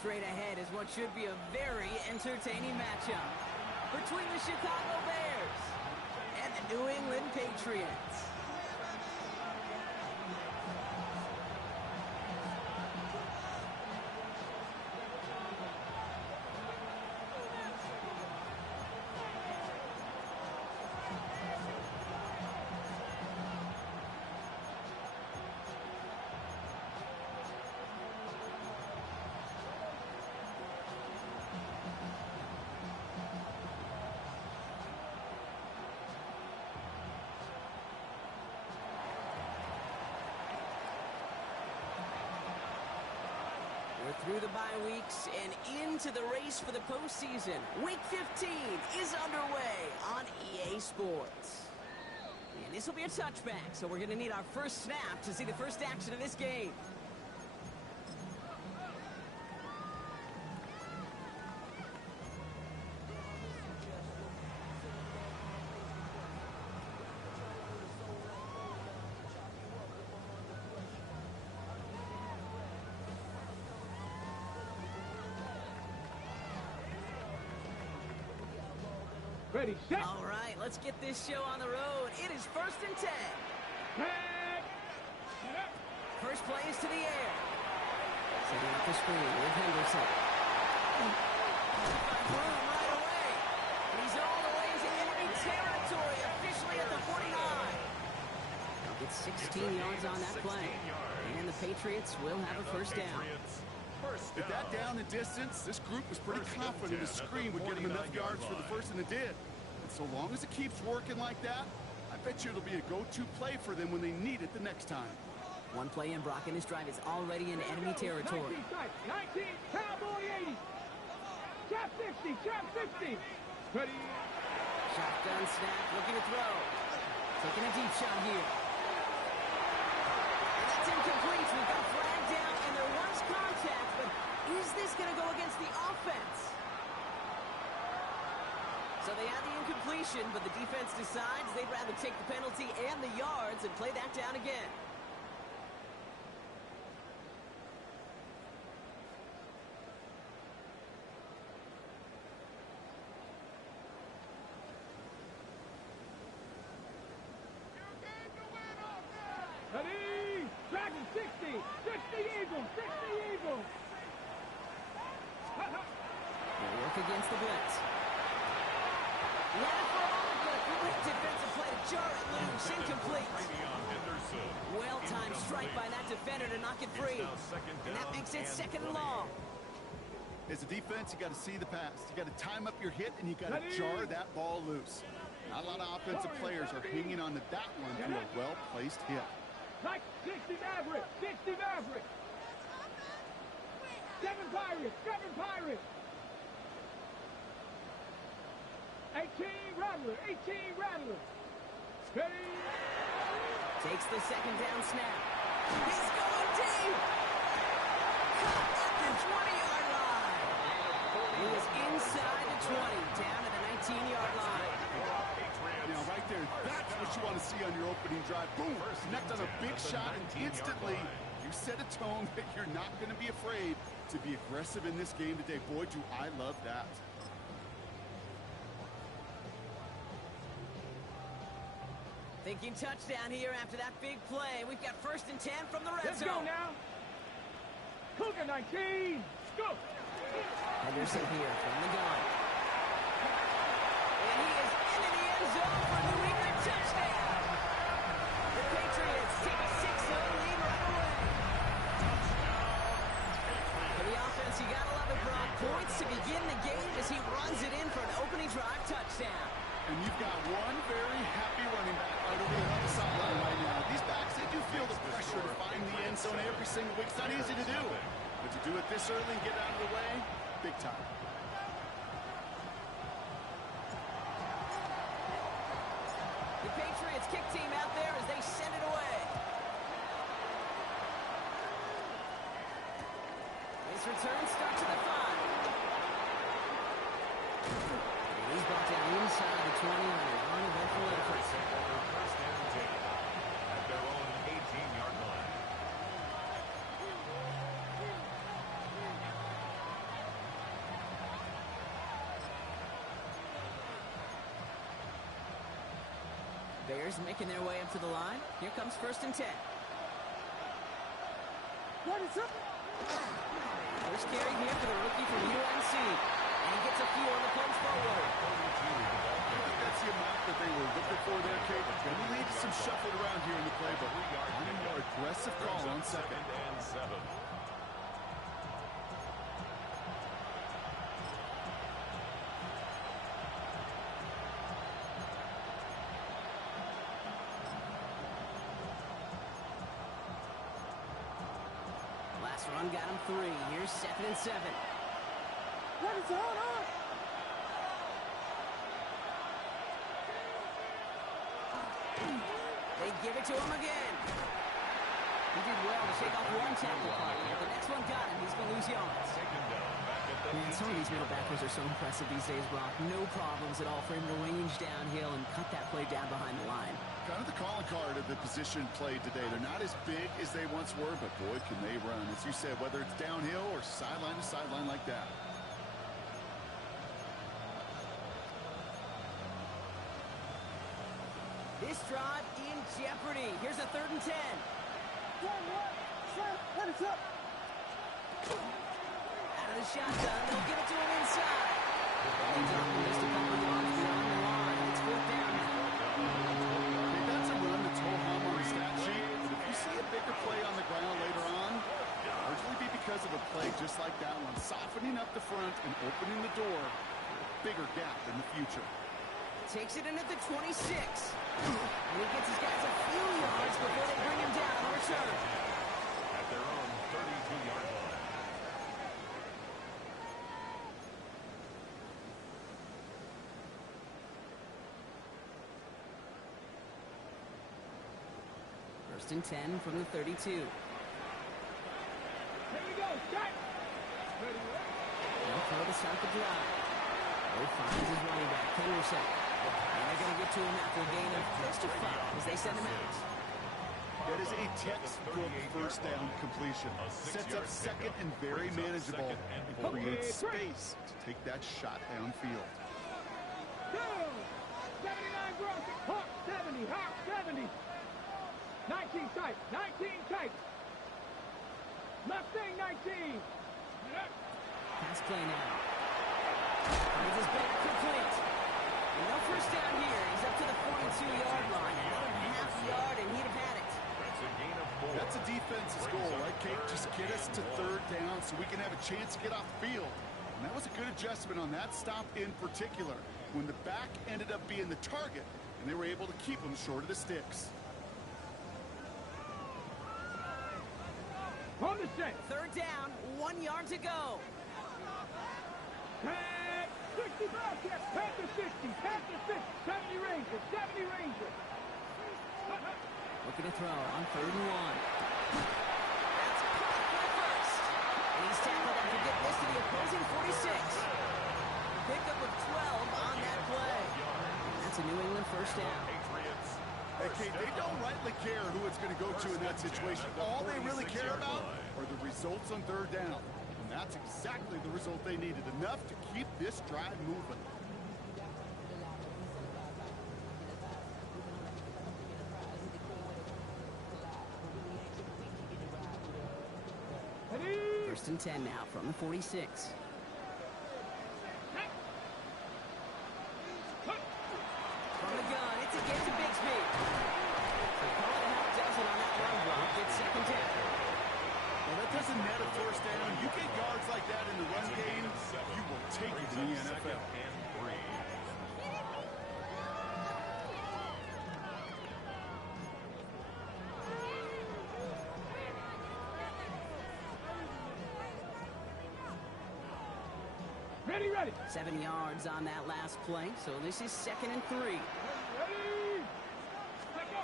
straight ahead is what should be a very entertaining matchup between the Chicago Bears and the New England Patriots. Through the bye weeks and into the race for the postseason. Week 15 is underway on EA Sports. And this will be a touchback, so we're going to need our first snap to see the first action of this game. Ready, set. All right, let's get this show on the road. It is 1st and 10. First play is to the air. Setting up the screen with Henderson. Boom, right away. And he's all the way into enemy territory, officially at the 49. They'll get 16 yards on that play. And the Patriots will have a first down. With that down and distance, this group was pretty confident the screen would get them enough yards for the first, and it did. And so long as it keeps working like that, I bet you it'll be a go-to play for them when they need it the next time. One play in, Brock, and his drive is already in enemy territory. 19, Cowboy 80. Trap 60, trap 60. Ready. Shotgun snap, looking to throw. Taking a deep shot here. And that's incomplete. We've got a flag down, and there was contact, but is this going to go against the offense? So they have the incompletion, but the defense decides they'd rather take the penalty and the yards and play that down again. Ready. Dragon 60. 60 Eagles. 60 Eagles. They work against the blitz. Yeah, for all, but a great defensive play to jar it loose. Incomplete. Well-timed strike by that defender to knock it free. And that makes it 2nd and long. As a defense, you got to see the pass. You got to time up your hit, and you got to jar that ball loose. Not a lot of offensive players are hanging on to that one through a well-placed hit. Like 60 Maverick. 60 Maverick. 7 Pirates. 7 Pirates. 18 Rattler. 18 Rattler. Ready. Takes the 2nd down snap. He's going deep. Caught at the 20-yard line. He was inside the 20, down to the 19-yard line. Now, right there, that's what you want to see on your opening drive. Boom, connect on a big shot, and instantly you set a tone that you're not going to be afraid to be aggressive in this game today. Boy, do I love that. Thinking touchdown here after that big play. We've got 1st and 10 from the red zone. Let's go now. Cougar 19. Go. Henderson here from the gun. And he is into the end zone for New England touchdown. The Patriots take a 6-0 lead right away. For the offense, you gotta love it, Brock. Points to begin the game as he runs it in for an opening drive touchdown. And you've got one very happy running back right over there on the sideline right now. These backs, they do feel the pressure to find the end zone every single week. It's not easy to do. But to do it this early and get out of the way, big time. The Patriots kick team out there as they send it away. This return starts at the 5. He's brought down inside the 20 on an uneventful effort. First down take at their own 18-yard line. Bears making their way up to the line. Here comes 1st and 10. What is up? First carry here for the rookie from UNC. And he gets a few on the punch forward. I think that's the amount that they were looking for there, Kate. It's going to lead to some shuffling around here in the playbook. A more aggressive call on 2nd and 7. Last run got him 3. Here's 2nd and 7. What is on? They give it to him again. He did well to shake off one tackle party. If the next one got him, he's going to lose yards. Man, some of these middle backers are so impressive these days, Brock. No problems at all for him to range downhill and cut that play down behind the line. Kind of the calling card of the position played today. They're not as big as they once were, but boy, can they run. As you said, whether it's downhill or sideline to sideline like that. This drive in jeopardy. Here's a 3rd and 10. What is up? Out of the shotgun, they'll give it to him inside. They drop him just a couple yards beyond the line. It's 4th down now. Hey, that's a run that's ho-hum on the stat sheet, but if you see a bigger play on the ground later on, it'll largely be because of a play just like that one, softening up the front and opening the door for a bigger gap in the future. Takes it in at the 26. And he gets his guys a few yards before they bring him down on the return. At their own 32-yard line. First and 10 from the 32. Here we go. Start. They'll throw to start the drive. Bo finds his running back, Henderson. And they're going to get to him after a gain of close to 5 as they send him out. That is a textbook first down completion. Sets up 2nd and very manageable and creates space to take that shot downfield. Go. 79 Gross. Hawk 70. Hawk 70. 19 tight. 19 tight. Mustang 19. Pass play now. Finds his back complete. And no first down here. He's up to the 42-yard line. Another half yard, and he'd have had it. That's a gain of 4. That's a defense's goal, right, Kate? Just get us to 3rd down so we can have a chance to get off the field. And that was a good adjustment on that stop in particular, when the back ended up being the target, and they were able to keep him short of the sticks. On the set. 3rd down, 1 yard to go. Tag. 60 Bobcats. Panther 60. Panther 60. 70 Rangers. 70 Rangers. Looking to throw on 3rd and 1. That's caught for the first. And he's tackled after getting this to the opposing 46. Pickup of 12 on that play. That's a New England first down. Patriots. Hey, Kate, they don't rightly care who it's going to go to in that situation. All they really care about are the results on 3rd down. And that's exactly the result they needed. Enough to keep this drive moving. First and 10 now from the 46. From the gun, it's again to Bixby. They call it a half dozen on that run block. It's 2nd down. Well, that doesn't net a first down. You get yards like that in the run game, you will take it in the NFL. And 3. Ready. 7 yards on that last play, so this is 2nd and 3. Ready. Let go.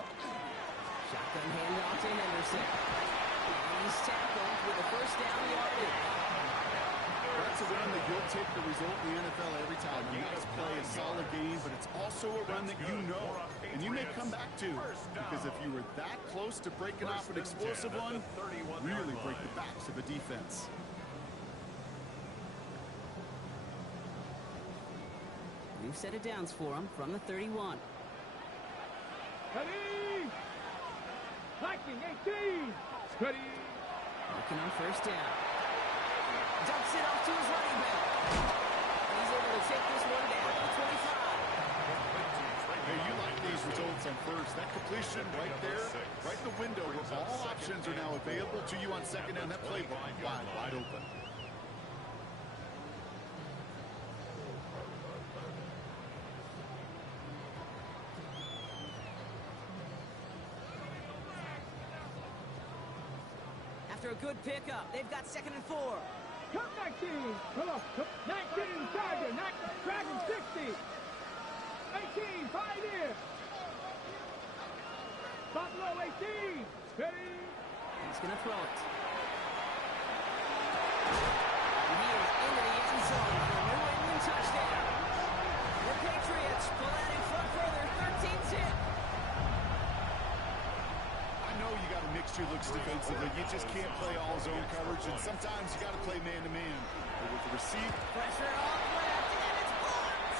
Shotgun handoff to Henderson. And he's tackled with a first down yardage. That's a run that you'll take the result in the NFL every time. A nice play, a solid game, but it's also a run that you know, and you may come back to, because if you were that close to breaking off an explosive one, really break the backs of a defense. New set of downs for him from the 31. Ready. Viking 18. Ready. Looking on first down. Dumps it off to his running back. And he's able to take this one down to 25. Hey, you like these results on first. That completion right there, right in the window where all options are now available to you on second down. That playbook wide open. After a good pickup, they've got 2nd and 4. Come 19. Come on. 19 Tiger. Dragon 60. 18. Pioneer. Buffalo 18. Ready. He's going to throw it. And he is into the end zone for a New England touchdown. The Patriots pull out in front further, 13-10. I know you got a mixture looks defensively. You just can't play all zone coverage, and sometimes you got to play man-to-man. But with the receiver, Pressure off left, and it's blocked.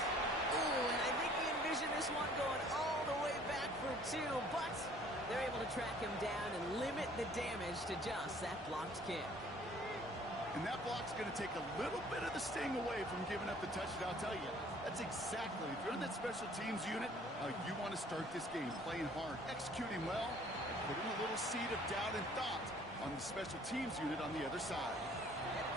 Ooh, and I think he envisioned this one going all the way back for 2, but they're able to track him down and limit the damage to just that blocked kick. and that block's going to take a little bit of the sting away from giving up the touchdown. I'll tell you, that's exactly, if you're in that special teams unit, how you want to start this game, playing hard, executing well, and putting a little seed of doubt and thought on the special teams unit on the other side.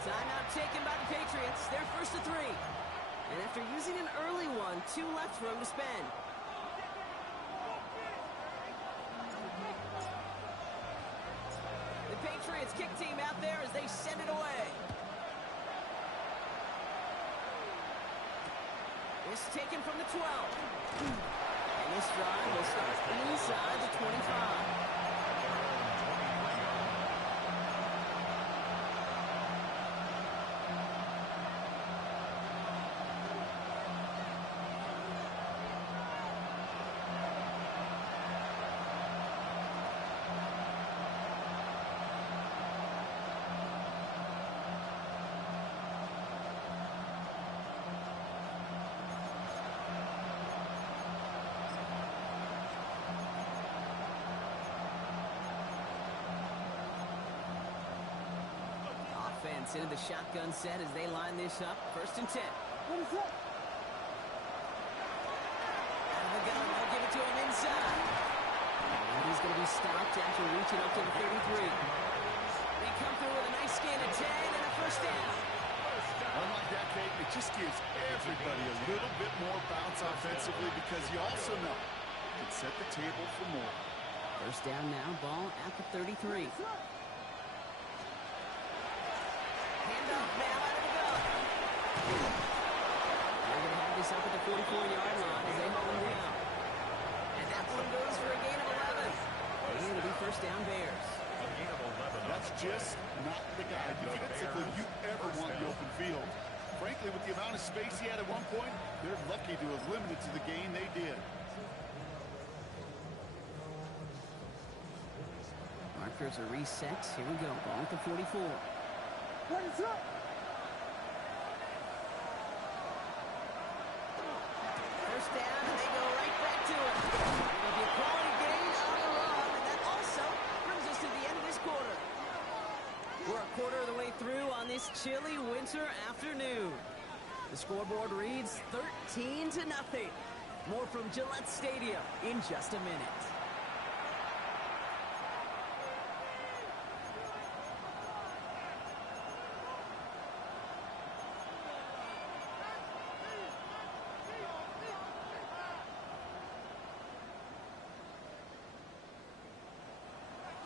Timeout taken by the Patriots. They're 1st and 3. And after using an early one, 2 left for him to spend. The Patriots kick team out there as they send it away. This taken from the 12. And this drive will start inside the 25. Offense into the shotgun set as they line this up. 1st and 10. What is that? Out of the gun, they'll give it to him inside. And he's going to be stopped after reaching up to the 33. They come through with a nice gain of 10 and a 1st down. Unlike that, Kate, it just gives everybody a little bit more bounce offensively because you also know you can set the table for more. 1st down now, ball at the 33. Handoff now out of the gun. They're going to have this up at the 44-yard line as they hold him down. And that one goes for a gain of 11. And it'll be 1st down Bears. That's just not the guy defensively you ever want the open field. Frankly, with the amount of space he had at one point, they're lucky to have limited to the gain they did. Markers are reset. Here we go. Ball at the 44. What is up? 1st down, and they go right back to it. It'll be a quality gain on the run, and that also brings us to the end of this quarter. We're a quarter of the way through on this chilly winter afternoon. The scoreboard reads 13-0. More from Gillette Stadium in just a minute.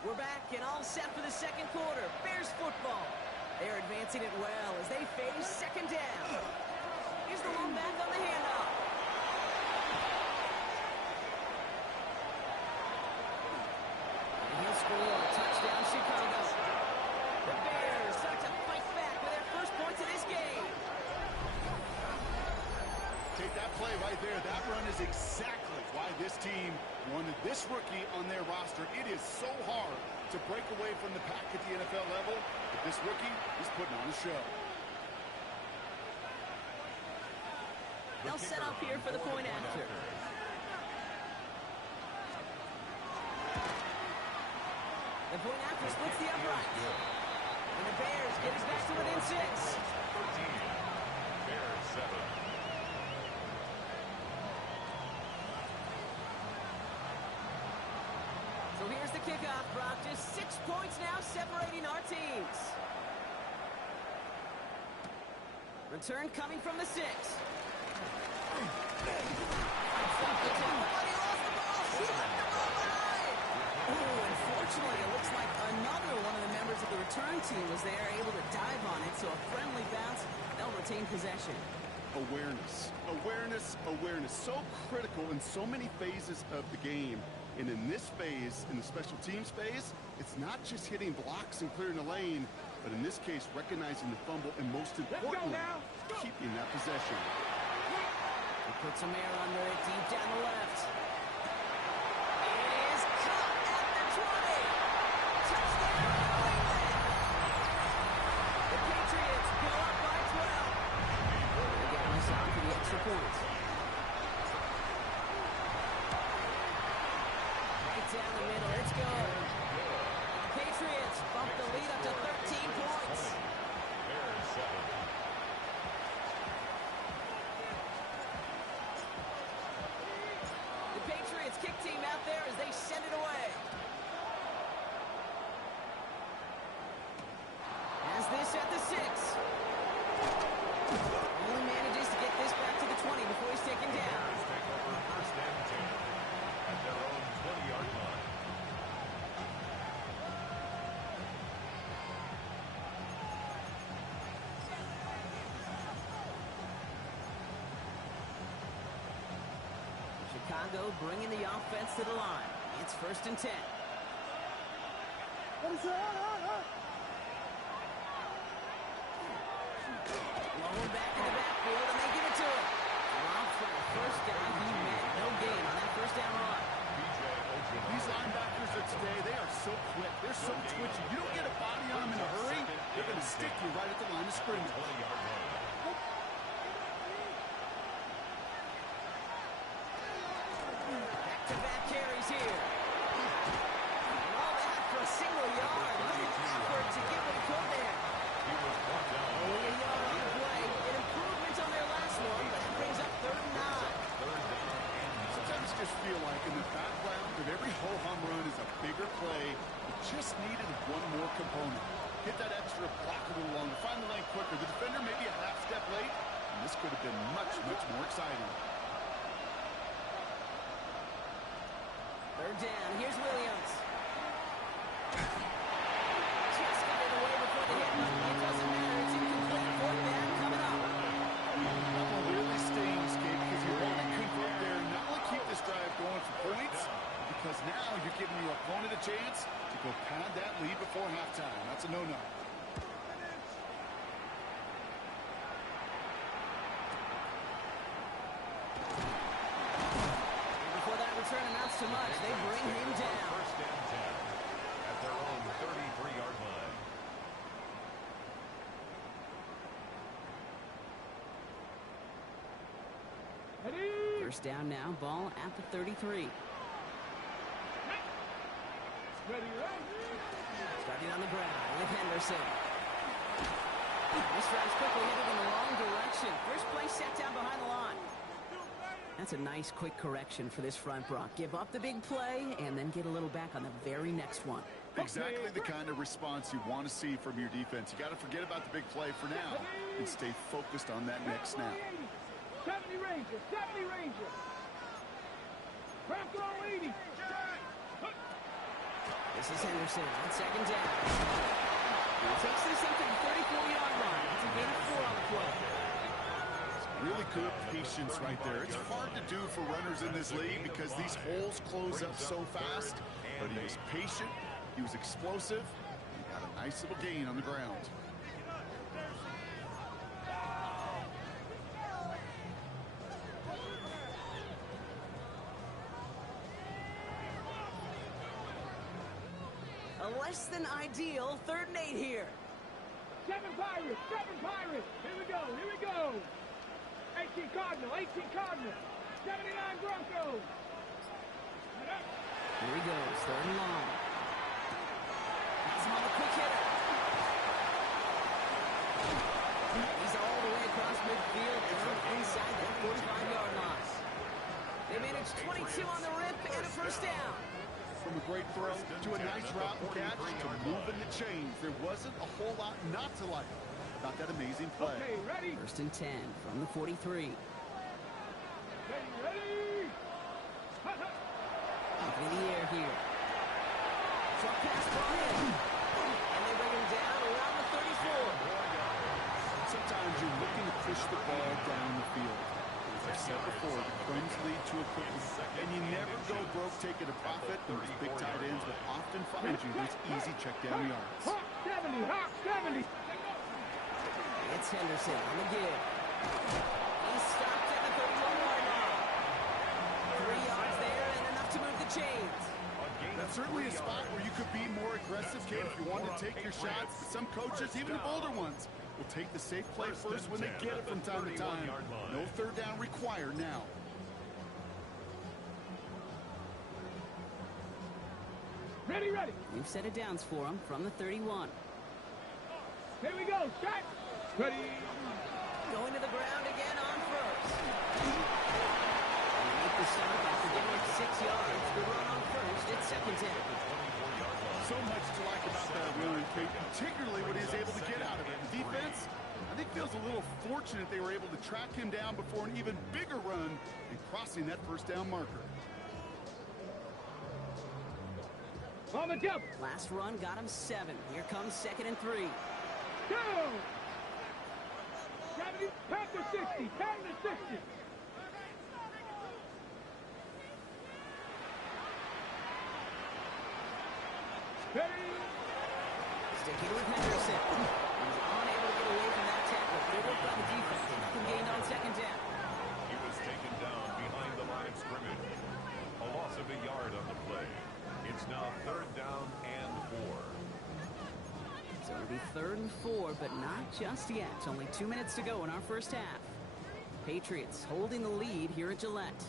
We're back and all set for the 2nd quarter. Bears football. They're advancing it well as they face 2nd down. Here's the long back on the handoff. And he'll score a touchdown, Chicago. The Bears start to fight back with their 1st points of this game. Take that play right there. That run is exactly why this team wanted this rookie on their roster. It is so hard to break away from the pack at the NFL level, but this rookie is putting on a show. They'll set up here for the point after. The point after splits the uprights. And the Bears get us back to within 6. 13. Bears 7. So here's the kickoff, Brock. Just 6 points now separating our teams. Return coming from the 6. Unfortunately, it looks like another one of the members of the return team was there, able to dive on it, so a friendly bounce. They'll retain possession. Awareness, awareness, awareness. So critical in so many phases of the game. And in this phase, in the special teams phase, it's not just hitting blocks and clearing the lane, but in this case, recognizing the fumble and most importantly, keeping that possession. He puts some air under it deep down the left. It is caught at the 20. Touchdown, New England. The Patriots go up by 12. They get us on for the extra points. Right down the middle, it's good. The Patriots bump the lead up to 13 points. Bears 7. Kick team out there as they send it away. As this at the 6. Only manages to get this back to the 20 before he's taken down. Take over first and 10 at their own 20-yard line. Chicago bringing the offense to the line. It's first and 10. Lower back in the backfield, and they give it to him. Rob for the first down he met. No gain on that first down run. These linebackers of today, they are so quick. They're so twitchy. You don't get a body on them in a hurry, they're going to stick you right at the line of scrimmage. 20-yard line. Back-to-back carries here. And all that for a single yard. Little effort to get what he could there. He was brought down. Only a yard on the play. An improvement on their last one, but that brings up 3rd and 9. Third down and 9. Sometimes just feel like in the background of every ho-hum run is a bigger play. It just needed one more component. Hit that extra block a little longer. Find the lane quicker. The defender maybe a half step late, and this could have been much, much more exciting. 3rd down. Here's Williams. Just got it away before the hit. It doesn't matter. It's incomplete. 4th down coming up. That one really stings, Gabe, because you want to convert there and not only keep this drive going for points, because now you're giving your opponent a chance to go pad that lead before halftime. That's a no-no. Before that return amounts to much, they bring him down. First and 10 at their own 33-yard line. First down now, ball at the 33. Starting on the ground with Henderson. This drive's quickly headed in the wrong direction. First play set down behind the line. That's a nice quick correction for this front, Brock. Give up the big play and then get a little back on the very next one. Exactly the kind of response you want to see from your defense. You got to forget about the big play for now and stay focused on that next snap. 70 Rangers, 70 Rangers. Crack on 80. This is Henderson on 2nd down. He takes this up to the 34-yard line. It's a gain of 4 on the play. Really good patience right there. It's hard to do for runners in this league because these holes close up so fast. But he was patient, he was explosive, he got a nice little gain on the ground. A less than ideal 3rd and 8 here. 7 Pirates, 7 Pirates. Here we go, here we go. 18 Cardinal, 18 Cardinal. 79 Broncos. Here he goes, 3rd and long. him on the quick hitter. He's all the way across midfield and inside that 45-yard line. They managed 22 on the rip and a first down. From a great throw to a nice route and catch to moving the chains, there wasn't a whole lot not to like about that amazing play. Okay, ready? First and 10 from the 43. Ready? Up in the air here. Short pass brought in. And they bring him down around the 34. Sometimes you're looking to push the ball down the field. As I said before, the crumbs lead to a cookie. And you never go broke taking a profit, and those big tight ends will often find you those easy check down yards. Hawk 70, Hawk 70. It's Henderson on the give. He's stopped at the 31-yard line. 3 yards there and enough to move the chains. That's certainly a spot where you could be more aggressive, Kate, if you want to take your shots. But some coaches, even the bolder ones, will take the safe play first when they get it from time to time. No third down required now. Ready? We've set it downs for him from the 31. Here we go, shot. Ready? Going to the ground again on first. They make the stop after getting it 6 yards. The run on first, it's second down. So much to like about that run, Kate, particularly what he's able to get out of it. The defense, I think, feels a little fortunate they were able to track him down before an even bigger run and crossing that first down marker. On the double. Last run got him 7. Here comes second and 3. Go! 70, pass to 60, pass to 60. Ready? Sticking with Henderson. He's unable to get away from that tackle. Good work by the defense. Nothing gained on second down. He was taken down behind the line of scrimmage. A loss of a yard on the play. It's now third down and 4. So it'll be third and 4, but not just yet. Only 2 minutes to go in our first half. Patriots holding the lead here at Gillette.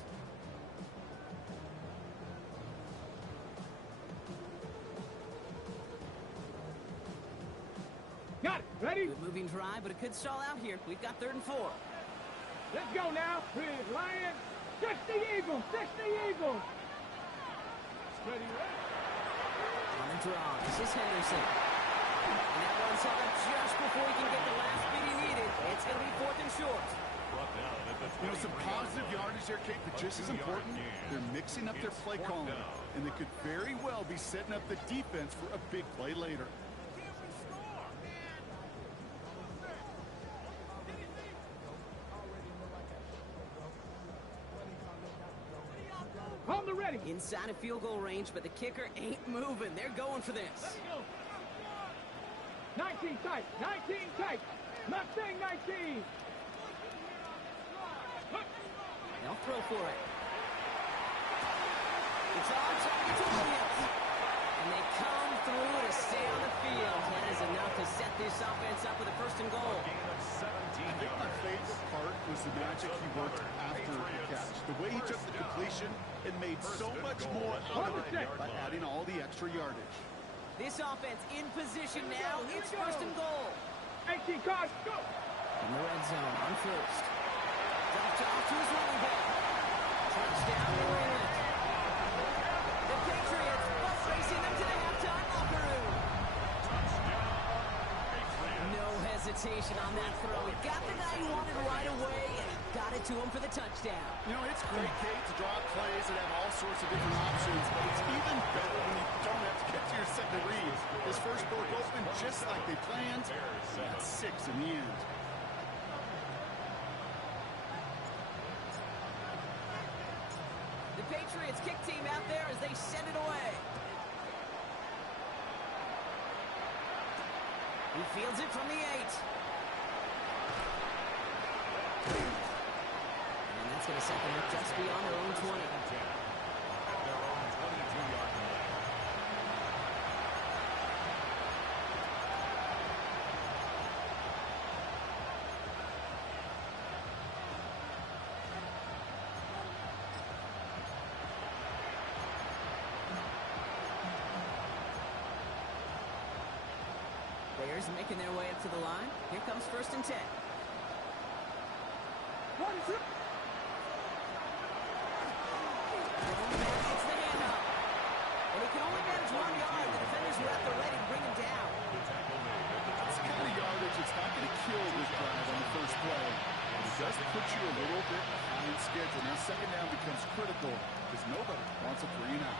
Got it. Ready? Good moving drive, but it could stall out here. We've got third and 4. Let's go now. Lions. 60 Eagles. 60 Eagles. Ready? On the draw, this is Henderson. And that one's held up just before he can get the last bit he needed. It's going to be fourth and short. Brought down at the You know, some positive yardage there, Kate, but just as important, they're mixing up their play calling. And they could very well be setting up the defense for a big play later. On the ready. Inside of field goal range, but the kicker ain't moving. They're going for this. 19 tight. 19 tight. Mustang 19. They'll throw for it. It's on target to Williams. And they come through to stay on the field. That is enough to set this offense up with a first and goal. gain of 17 I think my yards. favorite part was the magic he worked after the catch. The way he took the completion and made so much more out of it by adding all the extra yardage. This offense in position now. It's first and goal. 18 cards. Go. In the red zone on first. Dropped off to his running back. Touchdown, New England. The Patriots both racing them to the halftime locker room. No hesitation on that throw. He got the guy he wanted right away, and he got it to him for the touchdown. You know, it's great, Kate, to draw plays that have all sorts of different options, but it's even better when you don't have to get to your second read. His first broke open just like they planned. That's 6 in the end. The Patriots kick team out there as they send it away. He fields it from the 8. And that's going to set them up just beyond their own 20. At their own 22-yard line. making their way up to the line. Here comes 1st and 10. It's the handoff. And he can only manage 1 yard. The defenders were at the ready to bring him down. It's kind of yardage. It's not going to kill this drive on the first play. It does put you a little bit behind schedule. Now, 2nd down becomes critical because nobody wants a 3 and out.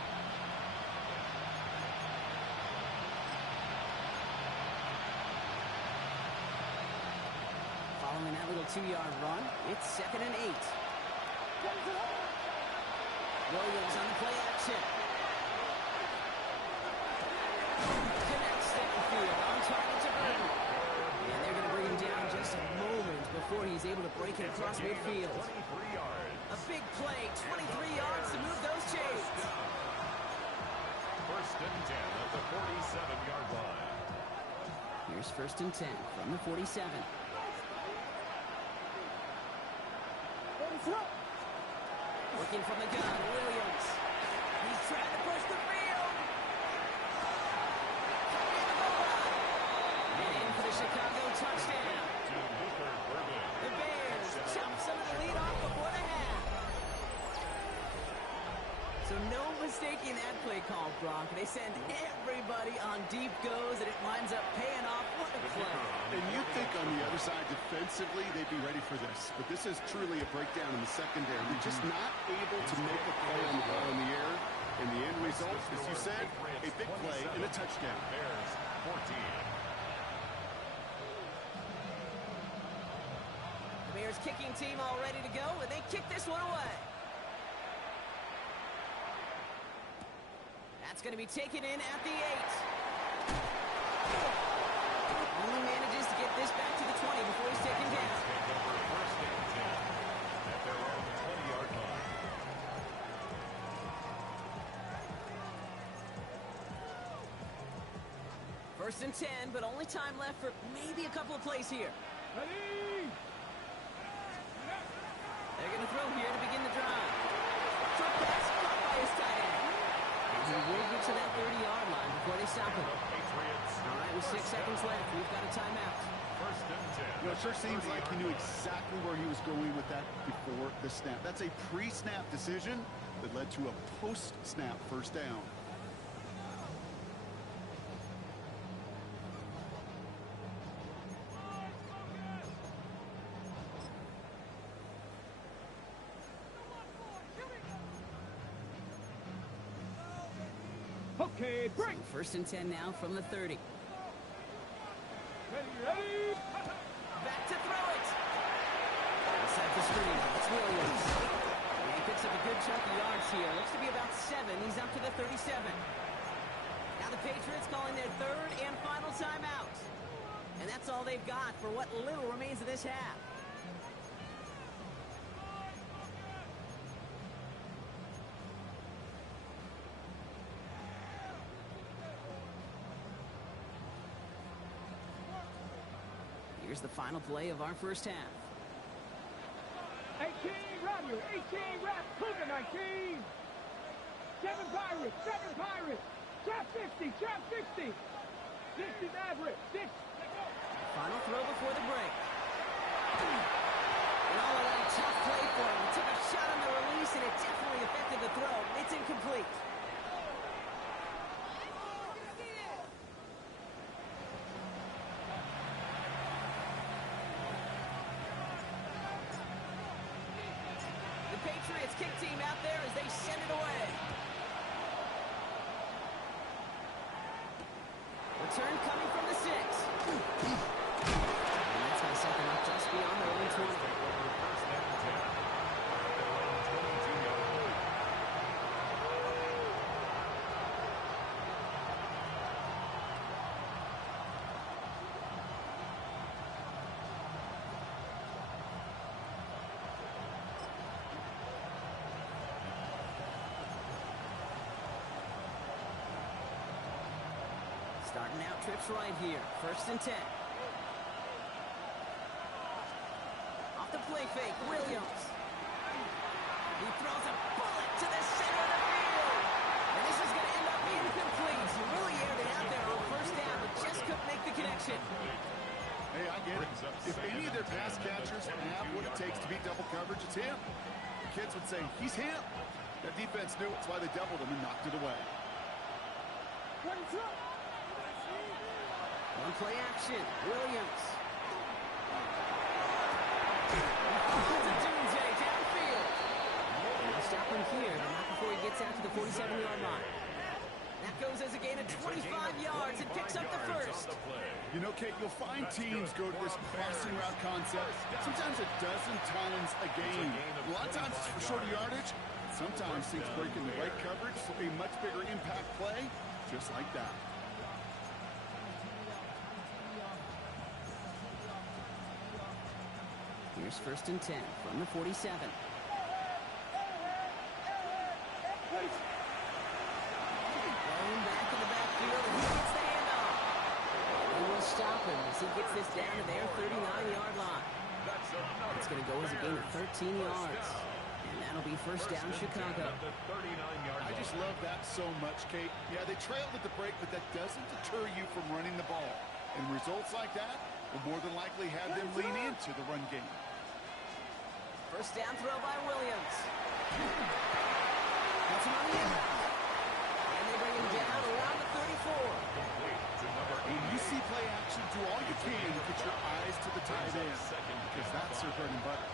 Following that little 2-yard run, it's 2nd and 8. Williams on the play action. Connects downfield on target to Burton. And they're going to bring him down just a moment before he's able to break it across midfield. A big play, 23 yards to move those chains. 1st and 10 at the 47-yard line. Here's 1st and 10 from the 47. Looking from the gun, Williams. He's trying to push the field. Coming in the goal line. And in for the Chicago touchdown. The Bears chop some of the lead off before the half. So no mistaking that play call, Gronk. They send everybody on deep goes, and it winds up paying off. What a play. And you'd think on the other side defensively they'd be ready for this. But this is truly a breakdown in the secondary. They're just not able to make a play on the ball in the air. And the end result, as you said, a big play and a touchdown. Bears 14. The Bears kicking team all ready to go, and they kick this one away. That's going to be taken in at the 8. Only manages to get this back to the 20 before he's taken down. First and 10 at their own 20-yard line. First and 10, but only time left for maybe a couple of plays here. Ready? They're going to throw here to begin the drive. Short pass caught by his tight end. He will get to that 30-yard line before they stop him. Patriots. All right, with 6 seconds left, we've got a timeout. First and 10. You know, it sure seems like he knew exactly where he was going with that before the snap. That's a pre-snap decision that led to a post-snap 1st down. Okay, break. First and 10 now from the 30. Ready? Back to throw it. Inside the screen, it's Williams. And he picks up a good chunk of yards here. Looks to be about 7. He's up to the 37. Now the Patriots calling their 3rd and final timeout. And that's all they've got for what little remains of this half. Here's the final play of our first half. 18, Romeo. 18, Rap. Cougar 19. 7 Pirates. 7 Pirates. Trap 50. Trap 60. 60 Maverick. 6. Final throw before the break. And all of that tough play for him. He took a shot on the release, and it definitely affected the throw. It's incomplete. The Patriots kick team out there as they send it away. Return coming from the 6. And that's going to set them up just beyond their own 20. First and 10 at their own 22-yard line. Starting out trips right here. First and 10. Off the play fake, Williams. He throws a bullet to the center of the field. And this is going to end up incomplete. He really aired it out there on 1st down, but just couldn't make the connection. Hey, I get it. If any of their pass catchers have what it takes to beat double coverage, it's him. The kids would say, he's him. That defense knew it's why they doubled him and knocked it away. One play action. Williams. It's a doomsday downfield. They'll stop him here, but not before he gets out to the 47-yard line. That goes as a gain of 25 yards and picks up the first. You know, Kate, you'll find teams go to this crossing route concept sometimes a dozen times a game. A lot of times it's for shorter yardage. Sometimes things break in the right coverage for a much bigger impact play, just like that. Here's 1st and 10 from the 47. Going back in the backfield, and he gets the handoff. They will stop him as he gets this down to their 39-yard line. It's going to go as a gain of 13 yards. And that'll be 1st down, Chicago. I just love that so much, Kate. Yeah, they trailed at the break, but that doesn't deter you from running the ball. And results like that will more than likely have them lean into the run game. 1st down throw by Williams. That's him on the end. And they bring him down around the 34. When you see play action, do all you can to get your eyes to the tight end, because that's their bread and butter.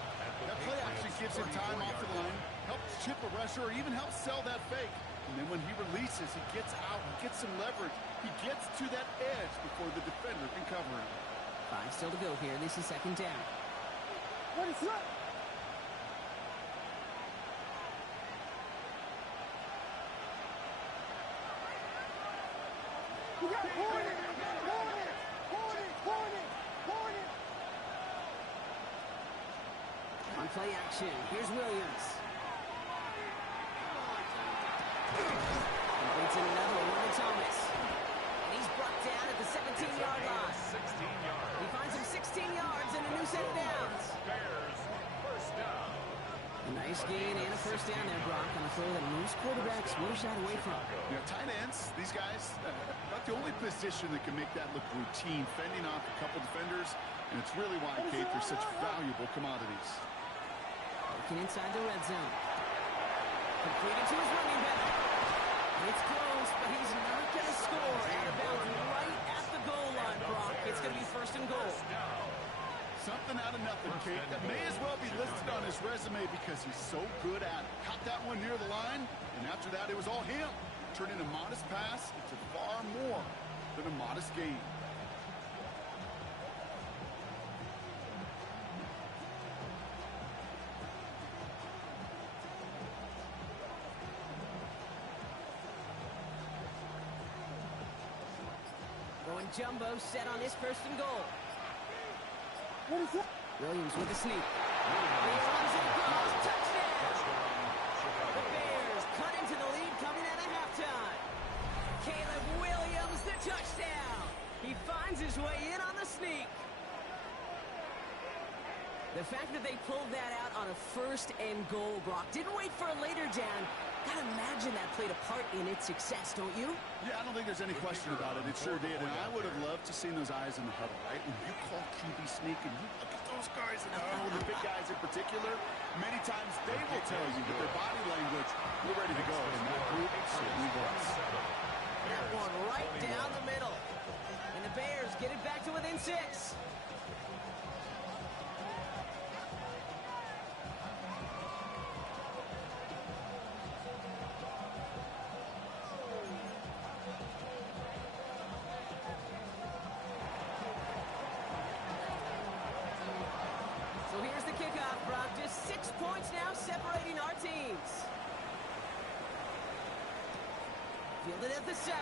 That play action gives him time off the line, helps chip a rusher, or even helps sell that fake. And then when he releases, he gets out, he gets some leverage. He gets to that edge before the defender can cover him. 5 still to go here. This is 2nd down. What is that? You got Hornet! Hornet! Hornet! Hornet! Hornet! On play action, here's Williams. Completes another one to Thomas. And he's brought down at the 17-yard line. He finds him 16 yards and a new set of downs. A nice gain and a 1st down there, Brock, on a throw that most quarterbacks will shy away from. You know, tight ends, these guys, not the only position that can make that look routine, fending off a couple defenders, and it's really why, Kate, they're such valuable commodities. Looking inside the red zone. Completed to his running back. It's close, but he's not going to score. Out of bounds right at the goal line, Brock. It's going to be 1st and goal. Something out of nothing, Kate. That may as well be listed on his resume because he's so good at it. Caught that one near the line, and after that, it was all him. Turning a modest pass into far more than a modest gain. Going jumbo set on his 1st and goal. What is that? Williams with a sneak. He runs it across. Touchdown! The Bears cut into the lead coming out of halftime. Caleb Williams, the touchdown. He finds his way in on the sneak. The fact that they pulled that out on a 1st and goal, Brock, didn't wait for a later down. Gotta imagine that played a part in its success, don't you? Yeah, I don't think there's any question about it. It sure did, and I would have loved to seen those eyes in the huddle, right? When you call QB sneak and you look at those guys in the huddle, the big guys in particular, many times they will tell you with their body language, we're ready to go, and that group certainly was. That one right down the middle. And the Bears get it back to within 6. So here's the kickoff, Brock. Just 6 points now separating our teams. Fielded at the 7.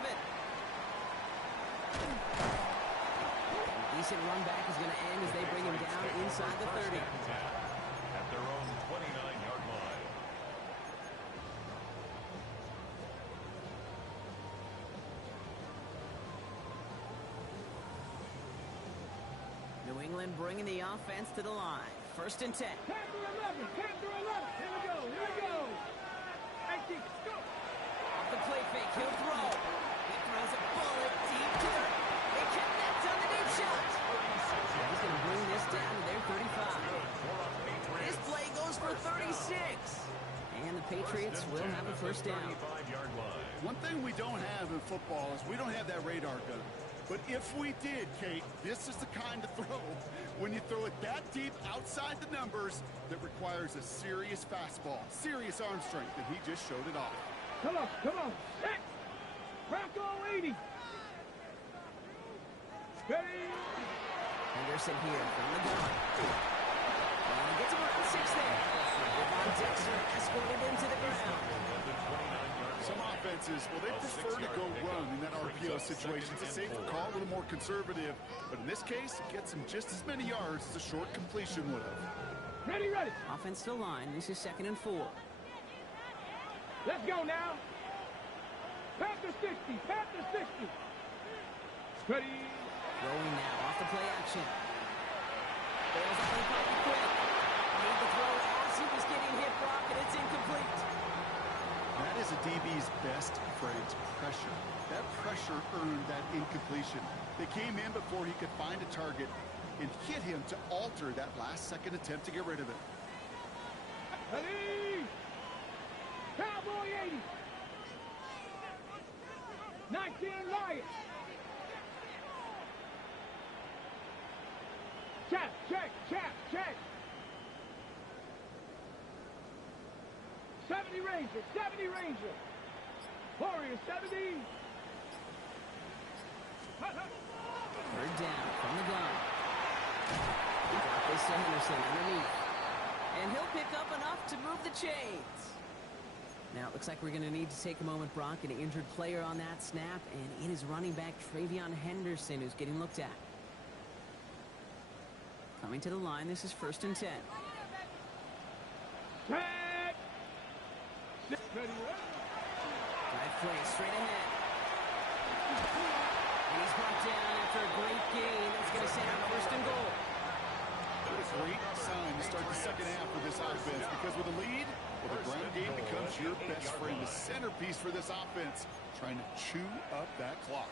Decent run back is going to end as they bring him down inside the 30. At their own 29-yard line. New England bringing the offense to the line. 1st and 10. 10 through 11. 10 through 11. Here we go. Here we go. 18. Go. Off the play fake. He'll throw. He throws a bullet deep to the... They connect. shot. He's going to bring this down to their 35. This play goes for 36. And the Patriots will have a first down. One thing we don't have in football is we don't have that radar gun. But if we did, Kate, this is the kind of throw, when you throw it that deep outside the numbers, that requires a serious fastball, serious arm strength, and he just showed it off. Come on, come on. Set. Rocco 80. Ready. Henderson here from the gun. And gets him around 6 there. Devon Dexter escorted into the ground. Some offenses, well, they prefer to go run in that RPO situation. It's a safer call, a little more conservative. But in this case, it gets him just as many yards as a short completion would have. Ready, ready. Offense to line. This is 2nd and 4. Let's go now. Panther 60. Panther 60. Ready. Rolling now off the play action. Bails out of the pocket quick. Made the throw as he was getting hit, Brock, and it's incomplete. That is a DB's best phrase, pressure. That pressure earned that incompletion. They came in before he could find a target and hit him to alter that last-second attempt to get rid of it. Ready. Cowboy 80. 19 Lions. Check, check, check, check. 70 Ranger, 70 Ranger. Warrior 70. Third down from the gun. Got this to Henderson underneath. And he'll pick up enough to move the chains. Now it looks like we're going to need to take a moment, Brock. An injured player on that snap, and it is running back Travion Henderson who's getting looked at. Coming to the line, this is 1st and 10. Check. Drive play straight ahead. And he's brought down after a great gain. That's going to set up 1st and goal. What a great sign to start the second half for this offense, because with a lead, well, the ground game becomes your best friend, the centerpiece for this offense, trying to chew up that clock.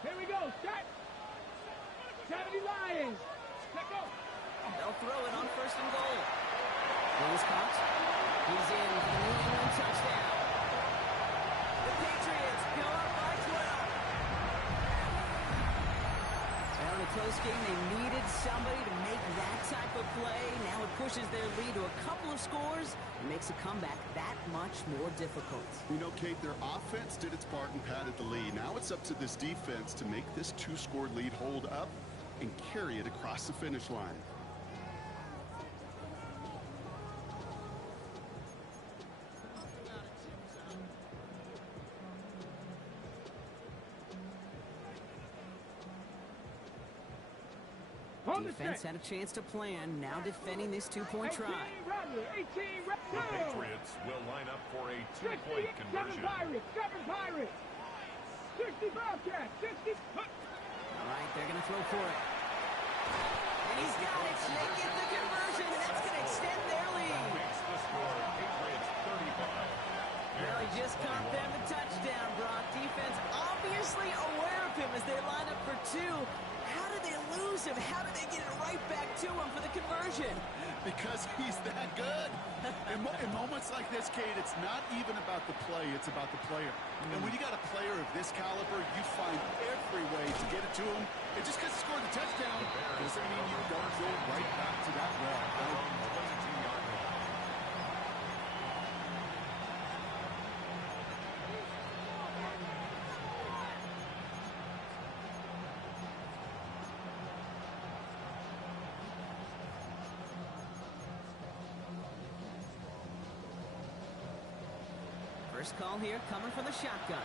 Here we go. Set. 70 Lions. Let go. They'll throw it on 1st and goal. Wings caught. He's in for the New England touchdown. The Patriots go up by 12. Well, in a close game, they needed somebody to make that type of play. Now it pushes their lead to a couple of scores and makes a comeback that much more difficult. You know, Kate, their offense did its part and padded the lead. Now it's up to this defense to make this 2-score lead hold up and carry it across the finish line. Defense had a chance to plan, now defending this 2-point try. 18 The Patriots will line up for a 2-point conversion. 7 Pirates. 60 Bobcats. 60. All right, they're going to throw for it. And he's got it. They get the conversion, and that's going to extend their lead. Makes the score Patriots 35. Well, he just caught them a touchdown, Brock. Defense obviously aware of him as they line up for 2. How did they lose him? How did they get it right back to him for the conversion? Because he's that good. In moments like this, Kate, it's not even about the play, it's about the player. And when you got a player of this caliber, you find every way to get it to him. And just because he scored the touchdown doesn't mean you don't go right back to that well. First call here coming from the shotgun.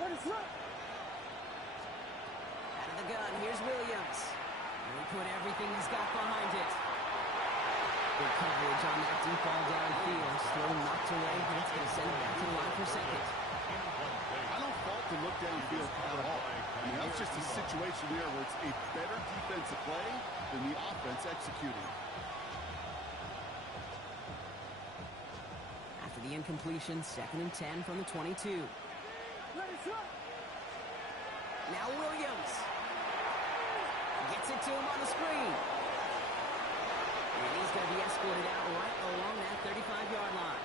Let it run. Out of the gun, here's Williams. And he put everything he's got behind it. Good coverage on that deep ball downfield. Still knocked away, and it's going to send it back to the line for 2nd. I don't fault the look downfield at all. I mean, that's just a situation there where it's a better defensive play than the offense executing. After the the incompletion, 2nd and 10 from the 22. Now Williams. Gets it to him on the screen. And he's going to be escorted out right along that 35-yard line.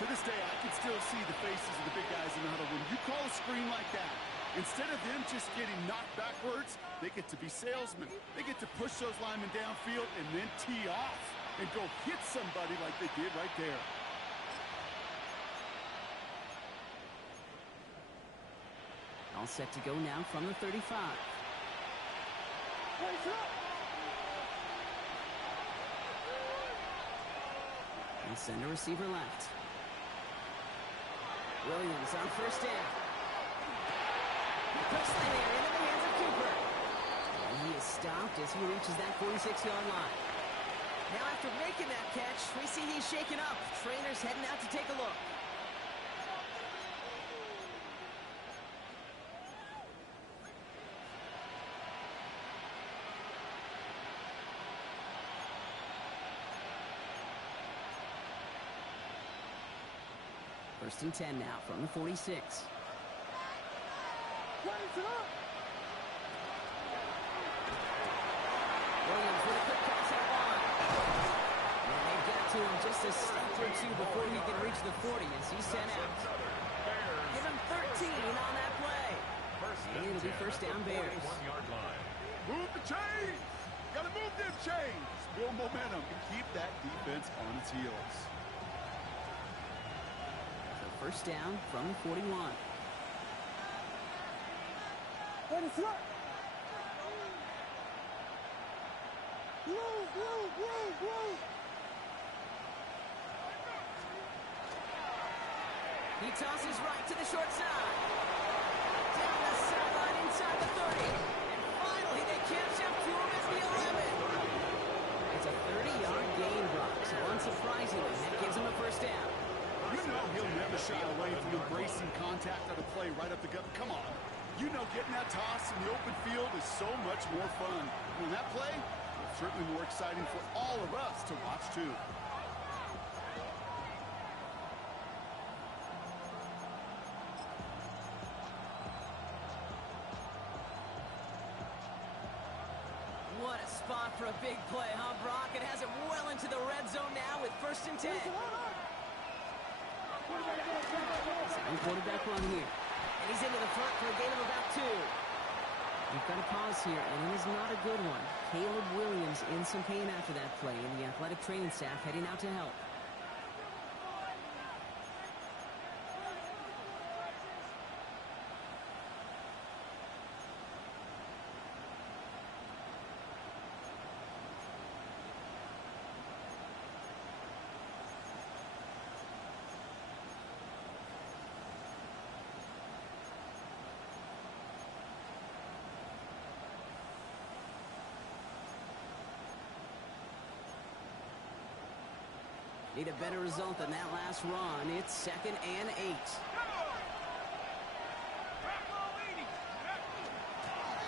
To this day, I can still see the faces of the big guys in the huddle. When you call a screen like that, instead of them just getting knocked backwards, they get to be salesmen. They get to push those linemen downfield and then tee off and go hit somebody like they did right there. All set to go now from the 35. And send a receiver left. Williams on 1st down. Pushed there into the hands of Cooper. And he is stopped as he reaches that 46-yard line. Now after making that catch, we see he's shaken up. Trainer's heading out to take a look. First and 10 now from the 46. Williams with a quick pass out wide. And they've got to him just a step or two before he can reach the 40 as he's sent out. Give him 13 on that play. And it'll be 1st down Bears. Move the chains! Gotta move them chains! Build momentum and keep that defense on its heels. 1st down from the 41. He tosses right to the short side. Down the sideline inside the 30. And finally they catch up to him as the 11. It's a 30-yard gain, Brock. So unsurprisingly, that gives him a 1st down. You know he'll never shy away from embracing contact on a play right up the gut. Come on. You know getting that toss in the open field is so much more fun. And that play is certainly more exciting for all of us to watch, too. What a spot for a big play, huh, Brock? It has it well into the red zone now with 1st and 10. Second quarterback run here. And he's into the front for a gain of about 2. We've got to pause here, and it is not a good one. Caleb Williams in some pain after that play, and the athletic training staff heading out to help. Need a better result than that last run. It's 2nd and 8.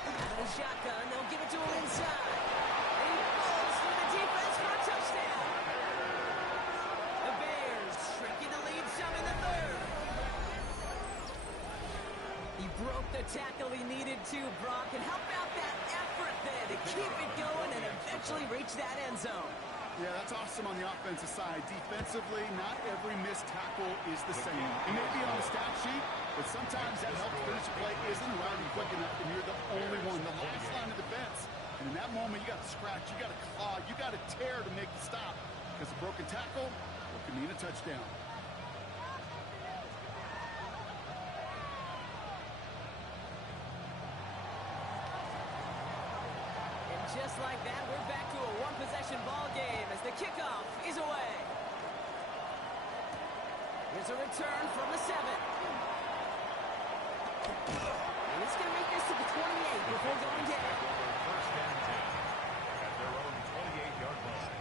Out of the shotgun, they'll give it to him inside. And he falls through the defense for a touchdown. The Bears shrinking the lead some in the 3rd. He broke the tackle he needed to, Brock, and how about that effort there to keep it going and eventually reach that end zone? Yeah, that's awesome on the offensive side. Defensively, not every missed tackle is the same. It may be on the stat sheet, but sometimes that help finish a play isn't routing quick enough, and you're the only one, the last line of defense. And in that moment, you got to scratch, you got to claw, you got to tear to make the stop. Because a broken tackle can mean a touchdown. Just like that, we're back to a one-possession ball game as the kickoff is away. Here's a return from the 7. And it's going to make this to the 28 before going down. 1st and 10 at their own 28-yard line.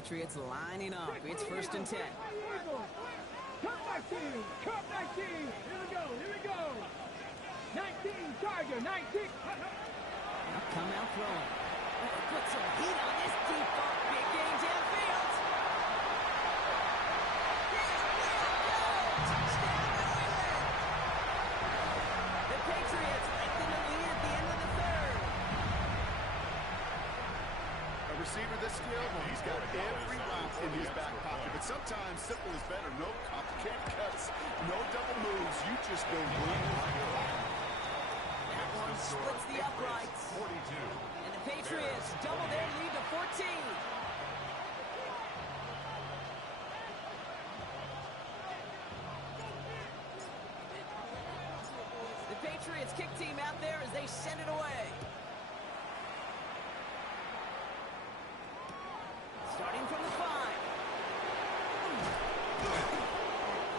Patriots lining up. It's 1st and 10. Come 19! Come 19! Here we go! Here we go! 19, Charger, 19! Now come out throwing. Put some heat on this deep ball. Big game downfield. Touchdown, New England! The Patriots lengthen the lead at the end of the third. A receiver this skilled, well, he's got every route in his back pocket. But sometimes simple is better. No complicated cuts, no double moves. You just go That one splits the uprights. 42. And the Patriots double their lead to 14. The Patriots kick team out there as they send it away. Starting from the 5.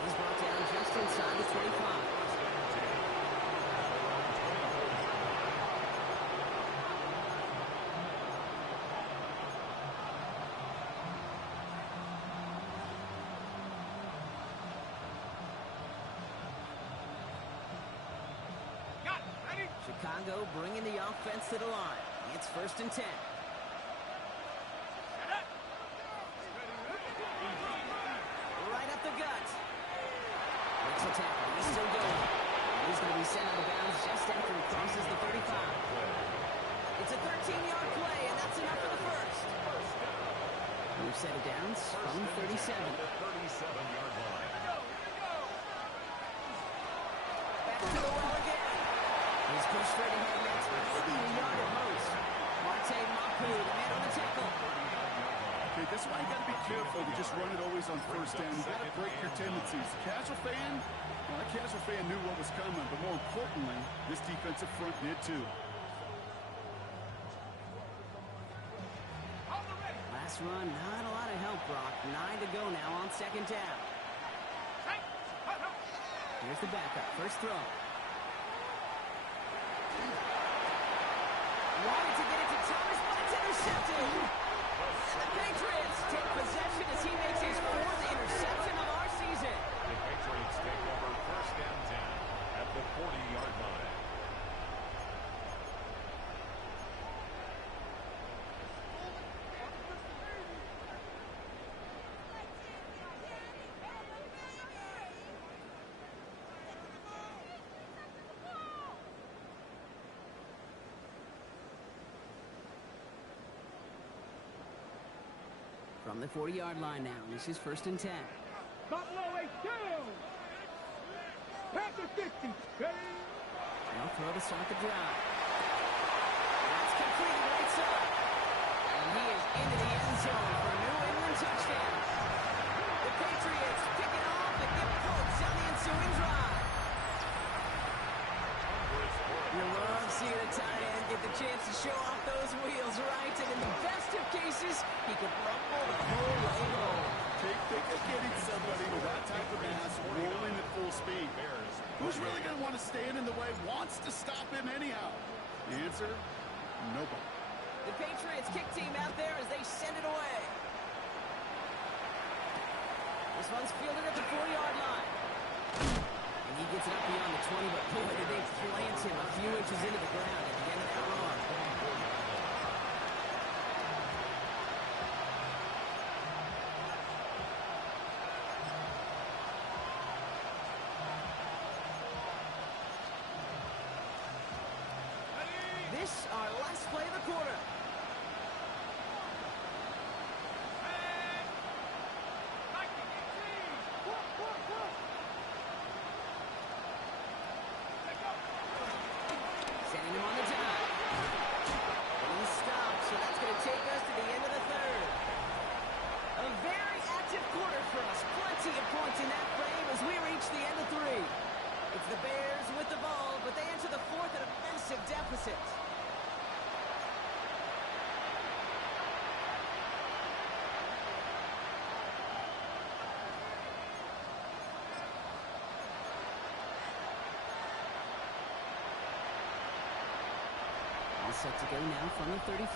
He's brought down just inside the 25. Chicago bringing the offense to the line. It's 1st and 10. Right up the gut. Makes a tackle. He's still going. He's going to be sent out of bounds just after he crosses the 35. It's a 13-yard play, and that's enough for the first. We've set it down from 37. 37-yard line. Back to the well again. He's pushed straight ahead, and that's maybe a yard at most. Marte Mapu, the man on the tackle. Okay, that's why you got to be careful to just run it always on 1st down. You got to break your tendencies. Casual fan, well, that casual fan knew what was coming, but more importantly, this defensive front did too. Last run, not a lot of help, Brock. 9 to go now on 2nd down. Here's the backup. First throw. Wanted to get it to Thomas, but it's intercepted. And the Patriots take possession as he makes his 4th interception of our season. The Patriots take over 1st and 10 at the 40-yard line. From the 40-yard line now, this is 1st and 10. Buffalo H2! Packers 50! Now throw to start the drive. That's completed right side. And he is into the end zone for a New England touchdown. The Patriots pick it off and give points on the ensuing drive. You love seeing a tight end get the chance to show off those wheels, right? And in the best of cases, he could rumble the whole way home. Think of getting somebody with that type of mass rolling at full speed. Who's really going to want to stand in the way, wants to stop him anyhow? The answer, nobody. The Patriots kick team out there as they send it away. This one's fielded at the 40-yard line. And he gets it up beyond the 20, but boy, did they plant him a few inches into the ground at the end of that run. This, our last play of the quarter. Sending him on the dive. And he stops, so that's going to take us to the end of the third. A very active quarter for us. Plenty of points in that frame as we reach the end of 3. It's the Bears with the ball, but they enter the 4th at a massive deficit. All set to go now from the 35.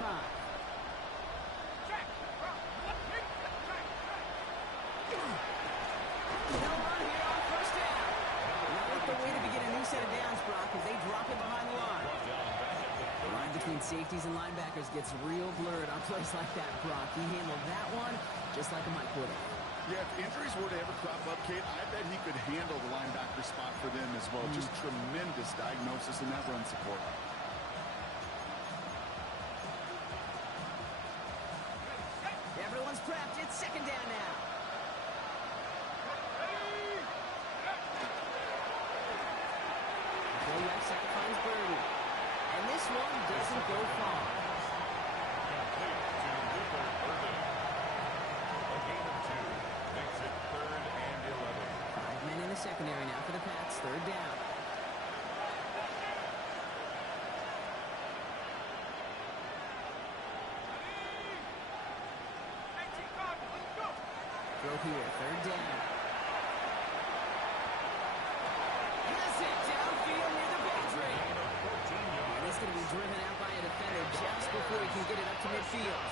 Brock, as they drop it behind the line. The line between safeties and linebackers gets real blurred on plays like that, Brock. He handled that one just like a Mike would have. Yeah, if injuries were to ever crop up, Kate, I bet he could handle the linebacker spot for them as well. Just tremendous diagnosis in that run support. Everyone's prepped. It's second down now. The left side finds Birdie. And this one doesn't go far. A gain of 2 makes it 3rd and 11. 5 men in the secondary now for the Pats. Third down. Throw here. Third down. Has it downfield near the boundary. And it's going to be driven out by a defender just before he can get it up to midfield.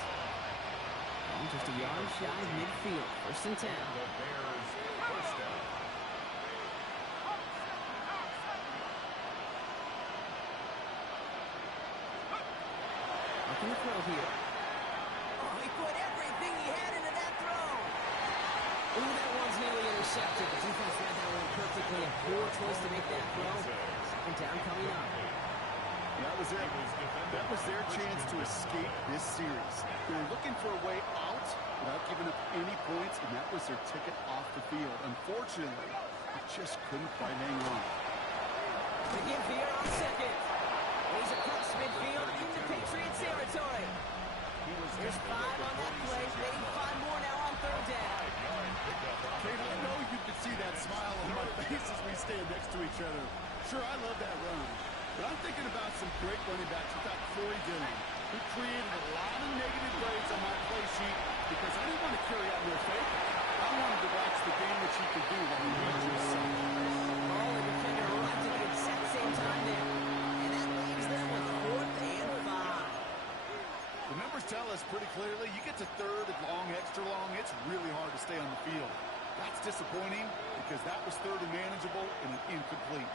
And just a yard shy of midfield. First and 10. The Bears first down. Looking to throw here. Oh, he put everything he had into that throw. Ooh, that one's nearly intercepted. The defense read that one perfectly. A poor choice to make that throw. Second down coming up. That was it. That was their chance to escape this series. They were looking for a way out without giving up any points, and that was their ticket off the field. Unfortunately, they just couldn't quite hang on. The give here on second. He's across midfield into Patriots territory. There's 5 on that play. They need 5 more now on third down. Kate, I know you can see that smile on my face as we stand next to each other. Sure, I love that run. But I'm thinking about some great running backs without Corey Dillon, who created a lot of negative grades on my play sheet because I didn't want to carry out no fake. I wanted to watch the damage he could do while he made you some. Oh, the defender arrived at the exact same time there. And that leaves them with 4th and 5. The numbers tell us pretty clearly, you get to third and long, extra long, it's really hard to stay on the field. That's disappointing because that was third and manageable and an incomplete.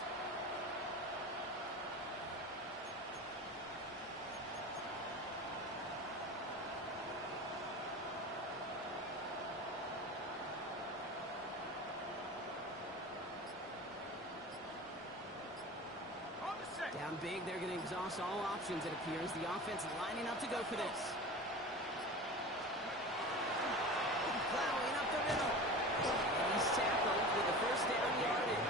Down big, they're going to exhaust all options, it appears. The offense lining up to go for this. Plowing up the middle. And he's tackled with a first down yardage.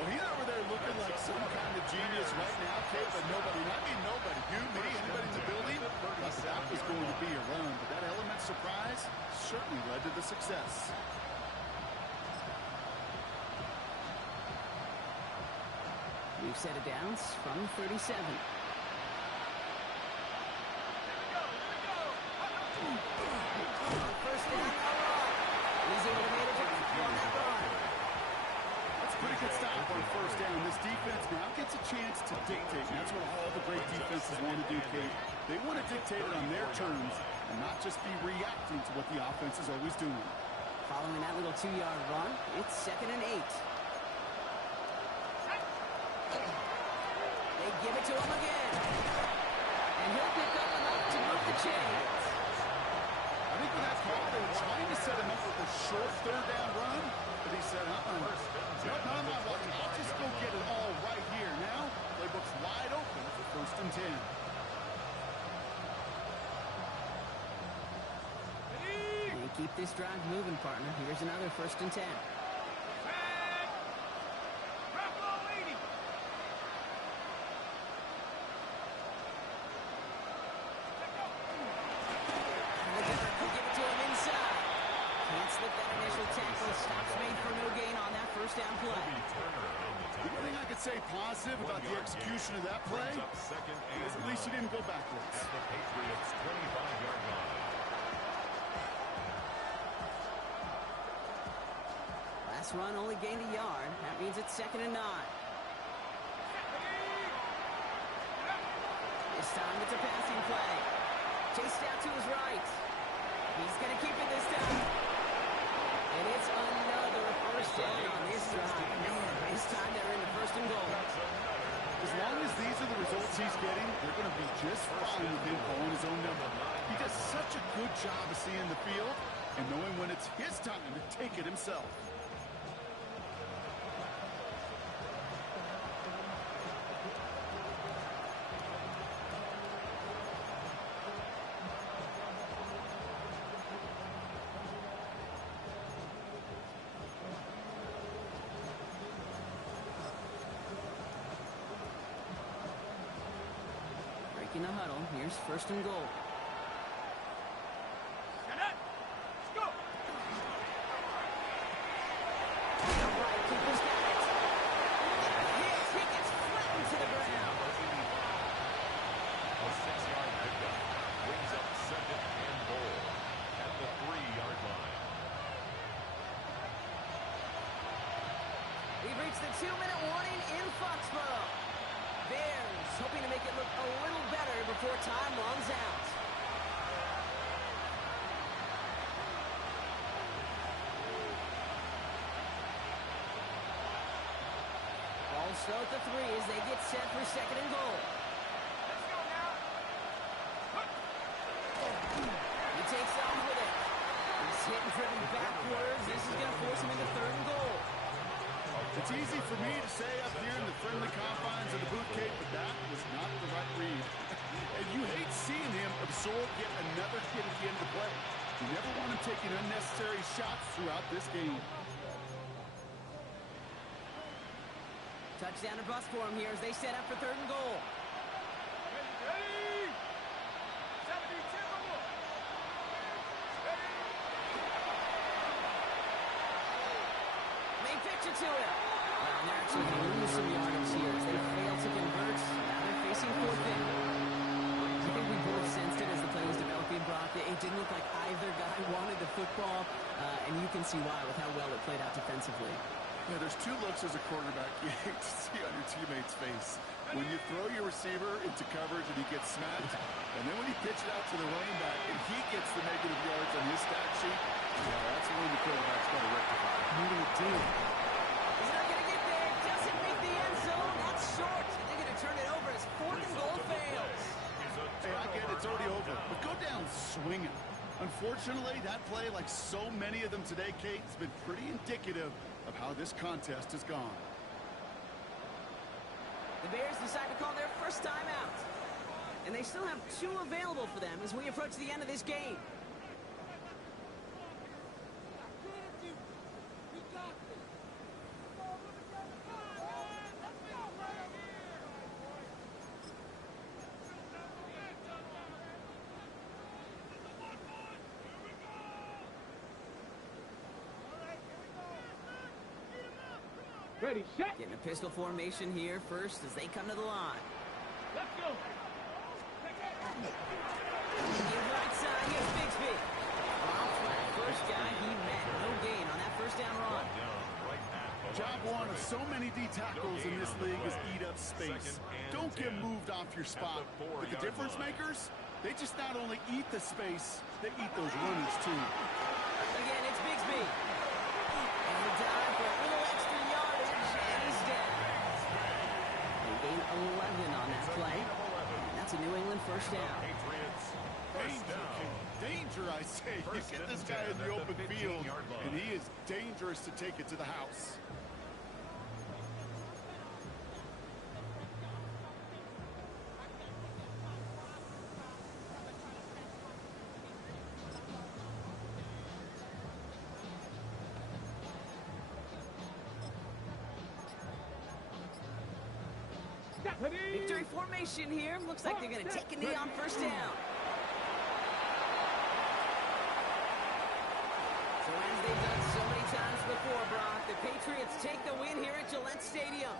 Well, he's over there looking like some kind of genius right now, Kate, but nobody, I mean nobody, you, me, anybody in the building, thought that was going to be a run. But that element of surprise certainly led to the success. We've set it down from 37. First down, he's able to make it on that run. That's a pretty good stop on first down. This defense now gets a chance to dictate. And that's what all the great defenses want to do, Kate. They want to dictate it on their terms and not just be reacting to what the offense is always doing. Following that little 2-yard run, it's 2nd and 8. They give it to him again. And he'll pick up enough to move the chains. I think with that call, they were trying to set him up with a short third down run, but he said, no, I'm not watching. I'll just go get it all right here. Now, playbook's wide open for 1st and 10. And keep this drive moving, partner. Here's another 1st and 10. Positive about the execution of that play is at least he didn't go backwards. At the Patriots' 25-yard line. Last run only gained a yard. That means it's 2nd and 9. This time it's a passing play. Chased out to his right. He's going to keep it this time. And it's another first down on this drive. Man, this time they're in the 1st and goal. job of seeing the field and knowing when it's his time to take it himself. Breaking the huddle. Here's first and goal. We've reached the 2-minute warning in Foxborough. Bears hoping to make it look a little better before time runs out. Ball slow at the 3 as they get set for second and goal. Let's go now. He takes off with it. He's hit and driven backwards. This is going to force him into third and goal. It's easy for me to say up here in the friendly confines of the boot cave, but that was not the right read. And you hate seeing him absorb yet another hit at the end of the play. You never want him taking unnecessary shots throughout this game. Touchdown or bust for him here as they set up for third and goal. Ready? 72. They pitch it to him. And they're actually going to lose some yardage here as they fail to convert. Now they're facing fourth in. I think we both sensed it as the play was developing, Brock. It didn't look like either guy wanted the football, and you can see why with how well it played out defensively. Yeah, there's two looks as a quarterback you hate to see on your teammate's face. When you throw your receiver into coverage and he gets smacked, and then when you pitch it out to the running back and he gets the negative yards on his stat sheet, yeah, that's when the quarterback's got to rectify. Moving it deep. He's not going to get there. Doesn't make the end zone. That's short. And they're going to turn it over as fourth and goal fails. Hey, I get it's already over, but go down swinging. Unfortunately, that play, like so many of them today, Kate, has been pretty indicative of how this contest has gone. The Bears decide to call their first timeout. And they still have 2 available for them as we approach the end of this game. Ready, set. Getting a pistol formation here first as they come to the line. Let's go. Give right side, here's Bigsby. Off flat, first guy he met. No gain on that first down run. Job one of so many D tackles in this league is eat up space. Don't get moved off your spot. But the difference makers, they just not only eat the space, they eat those runners too. Again, it's Bigsby. And the dive for a little extra yardage, and he's down. They gain 11 on that play. That's a New England first down. Danger, I say. You get this guy in the open field, and he is dangerous to take it to the house. Victory formation here. Looks like they're going to take a knee on first down. So as they've done so many times before, Brock, the Patriots take the win here at Gillette Stadium.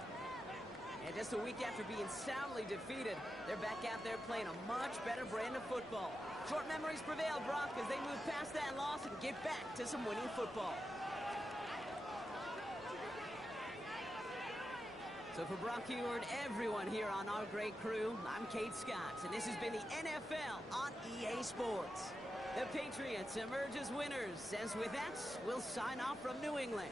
And just a week after being soundly defeated, they're back out there playing a much better brand of football. Short memories prevail, Brock, as they move past that loss and get back to some winning football. So for Brock Heward, everyone here on our great crew, I'm Kate Scott, and this has been the NFL on EA Sports. The Patriots emerge as winners, as with that, we'll sign off from New England.